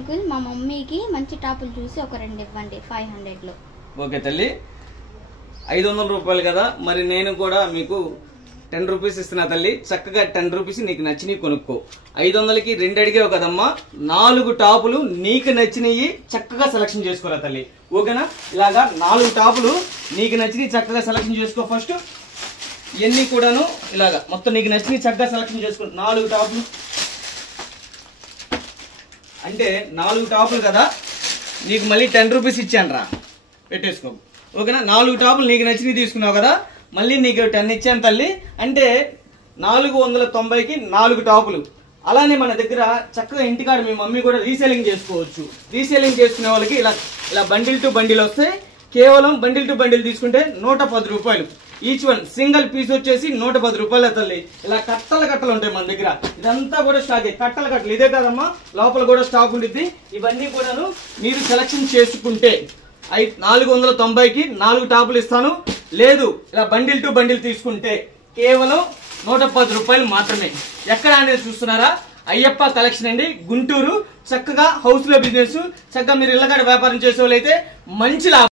Uncle మా మమ్మీకి మంచి టాపులు చూసి ఒక 2 ఇవ్వండి 500లో. ఓకే తల్లి, 500 రూపాయలు కదా, మరి నేను కూడా మీకు 10 రూపీస్ ఇస్తున్నా తల్లి. చక్కగా 10 రూపీస్ నీకు నచ్చినవి కొనుక్కో. 500కి 2 అడిగావు కదమ్మా, 4 టాపులు నీకు నచ్చినవి చక్కగా సెలక్షన్ చేసుకోరా తల్లి. ఓకేనా? ఇలాగా 4 టాపులు నీకు నచ్చినవి చక్కగా సెలక్షన్ చేసుకో. ఫస్ట్ ఇవన్నీ కూడాను ఇలాగా మొత్తం నీకు నచ్చినవి చక్కగా సెలక్షన్ చేసుకో. 4 టాపులు అంటే 4 టాపులు కదా, నీకు మళ్ళీ 10 రూపీస్ ఇచ్చాను రా, పెట్టేసుకో. ఓకేనా? 4 టాపులు నీకు నచ్చినవి తీసుకున్నావు కదా, మళ్ళీ నీకు 10 ఇచ్చాను తల్లి. అంటే 490కి 4 టాపులు. అలానే మన దగ్గర చక్కగా ఇంటికాడ మీ మమ్మీ కూడా రీసేలింగ్ చేసుకోవచ్చు. రీసేలింగ్ చేసుకునే వాళ్ళకి ఇలా బండిల్ టు బండిల్ వస్తాయి. కేవలం బండిల్ టు బండిల్ తీసుకుంటే 110 రూపాయలు ఈచ్ వన్. సింగిల్ పీస్ వచ్చేసి 110 రూపాయలు తల్లి. ఇలా కట్టలు ఉంటాయి మన దగ్గర. ఇదంతా కూడా స్టాక్, కట్టలు ఇదే కాదమ్మా, లోపల కూడా స్టాక్ ఉంటుంది. ఇవన్నీ కూడాను మీరు సెలక్షన్ చేసుకుంటే 490కి 4 టాపులు ఇస్తాను. లేదు ఇలా బండిల్ టు బండిల్ తీసుకుంటే కేవలం 110 రూపాయలు మాత్రమే. ఎక్కడ అనేది చూస్తున్నారా? అయ్యప్ప కలెక్షన్ అండి, గుంటూరు. చక్కగా హౌస్ లో బిజినెస్, చక్కగా మీరు ఇళ్ళకాడ వ్యాపారం చేసే వాళ్ళైతే మంచి లాభం.